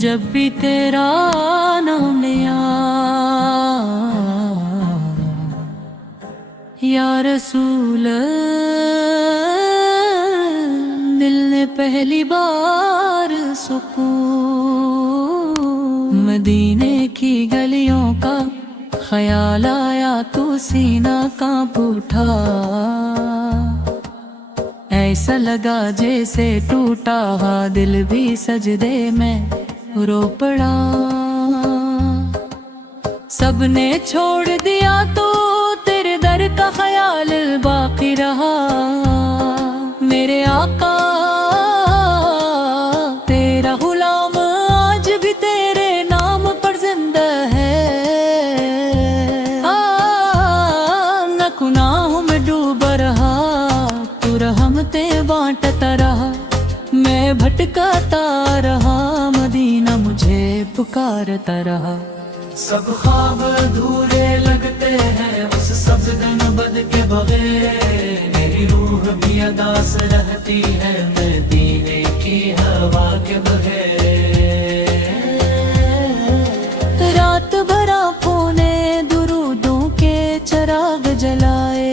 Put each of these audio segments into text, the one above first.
जब भी तेरा नाम लिया या रसूल, दिल ने पहली बार सुकून। मदीने की गलियों का ख्याल आया तो सीना कांप उठा। ऐसा लगा जैसे टूटा हुआ दिल भी सजदे में रो पड़ा। सबने छोड़ दिया तो तेरे दर का ख्याल बाकी रहा। मेरे आका तेरा गुलाम आज भी तेरे नाम पर जिंदा है। न गुनाहों में डूब रहा, तू रहमते बांटता रहा। मैं भटकाता रहा, मदीना मुझे पुकारता रहा। सब ख्वाब अधूरे लगते हैं उस सब्ज़ गुंबद के बगैर। मेरी रूह भी अदास रहती है मदीने की हवा के बगैर। रात भर आँखों ने दुरूदों के चिराग जलाए,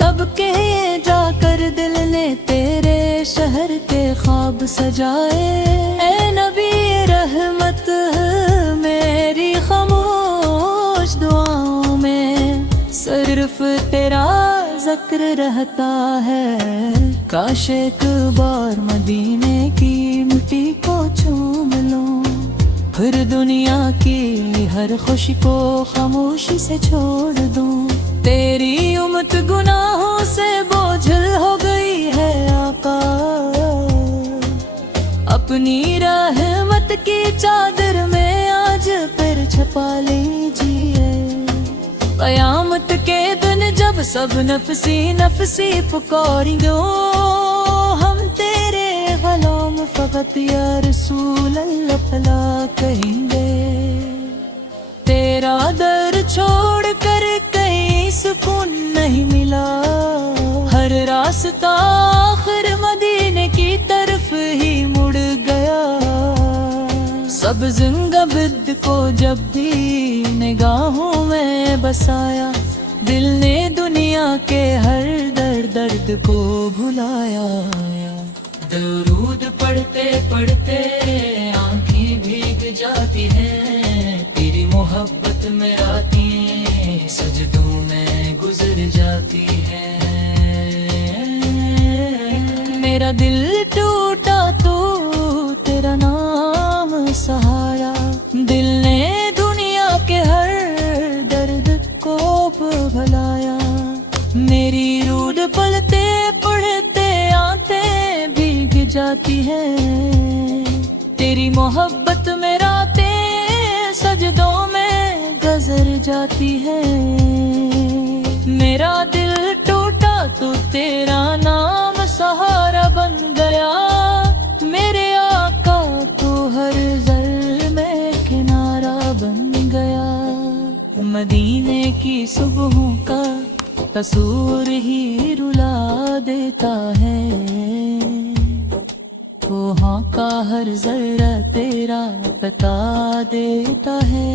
तब कहे जाकर दिल ने तेरे शहर के ख्वाब सजाए। ऐ नबी रहमत मेरी खामोश दुआओं में सिर्फ तेरा जिक्र रहता है। काश एक बार मदीने की मिट्टी को चूम लूं, फिर दुनिया की हर खुशी को खामोशी से छोड़ दूं। तेरी उम्मत गुनाहों से बोझल हो गई है आका, अपनी रहमत की चादर में आज फिर छुपा लीजिए। क़यामत के दिन जब सब नफसी नफसी पुकारेंगे, हम तेरे गुलाम फ़क़त या रसूल अल्लाह फला कहेंगे। तेरा दर छोड़ कर कहीं सुकून नहीं मिला, हर रास्ता आखिर मदीने की तरफ ही मुड़ गया। सब ज़िंदगी को जब भी निगाहों में बसाया, दिल ने दुनिया के हर दर्द को भुलाया। दरूद पढ़ते पढ़ते आँखें भीग जाती हैं, तेरी मोहब्बत में रातें सजदों में गुजर जाती हैं। मेरा दिल टूटा तो तेरा नाम सहारा, दिल ने दुनिया के हर दर्द को भुलाया। मेरी रूद पलते पढ़ते आंखें भीग जाती हैं, तेरी मोहब्बत में रातें सजदों में गुजर जाती हैं। मेरा दिल टूटा तो तेरा नाम सहारा बन गया। मेरे आका तो हर ज़र में किनारा बन गया। मदीने की सुबहों का तस्वीर ही रुला देता है, वहाँ का हर ज़रा तेरा बता देता है।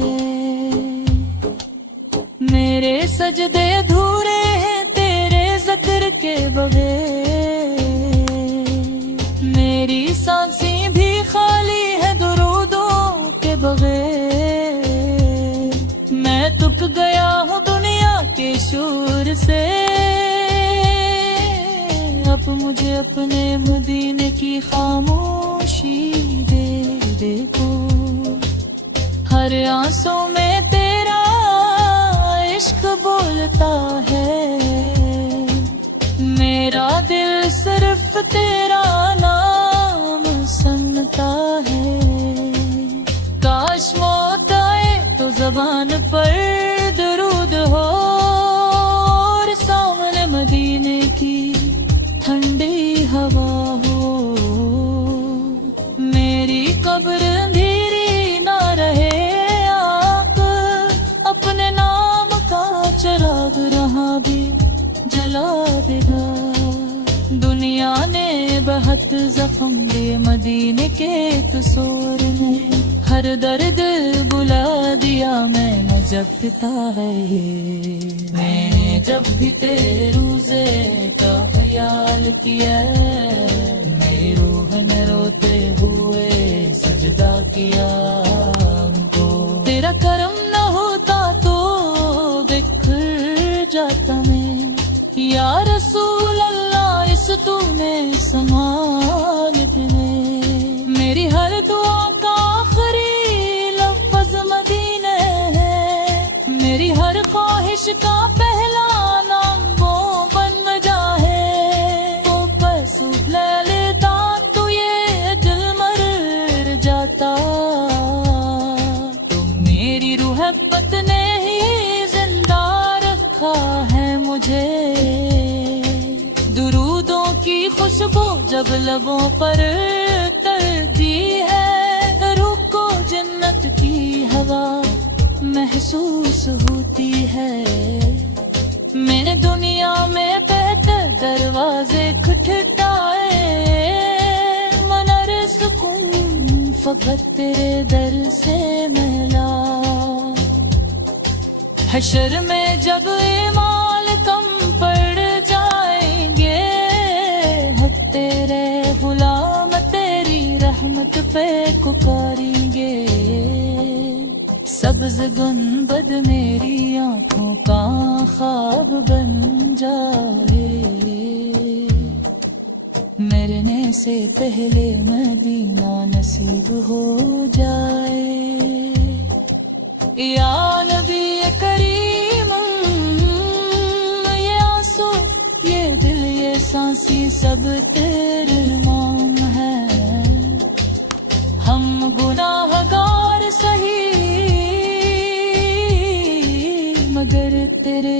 मेरे सजदे अधूरे हैं तेरे ज़िक्र के बगैर, मेरी सांसें भी खाली है दुरूदों के बगैर। मैं थक गया हूँ दुनिया के शोर से, अब मुझे अपने मदीने की खामोशी दे देखो। हर आंसू में तेरा इश्क बोलता है, मेरा दिल सिर्फ तेरा नाम सुनता है। काश मौत आए तो ज़बान पर दरूद हो, और सामने मदीने की ठंडी हवा हो। मेरी कब्र अंधेरी ना रहे, आँख अपने नाम का चिराग रहा भी जला देगा। दुनिया ने بہت زخم دیے مدینے کے قصور نے، ہر درد بلا دیا میں نے جب پتا ہے یہ، میں نے جب بھی تیرے روزے کا خیال کیا، میری روح نے روتے ہوئے سجدہ کیا ہم کو، تیرا کرم نہ ہوتا تو بکھر جاتا میں، یا رسول اللہ اس تو نے سامان اتنے، میری ہر دعا کا آخری لفظ مدینہ ہے، میری ہر خواہش کا پہلا نام وہ بن جا ہے، تو بس لے لیتا تو یہ دل مر جاتا، تو میری محبت نے ہی زندہ رکھا ہے مجھے، درودوں کی خوشبو جب لبوں پر اترتی ہے، روح کو جنت کی ہوا محسوس ہوتی ہے، میں نے دنیا میں بہتر دروازے کھٹکھٹائے، منر سکون فقط تیرے در سے ملا، حشر میں جب ایمان کم پڑ جائیں گے، حق تیرے غلام تیری رحمت پہ پکاریں گے، سبز گنبد میری آنکھوں کا خواب بن جائے، مرنے سے پہلے مدینہ نصیب ہو جائے، یا نبی کریم یہ آنسو یہ دل یہ سانسی سب تیرے نام ہے، ہم گناہ گار سہی مگر تیرے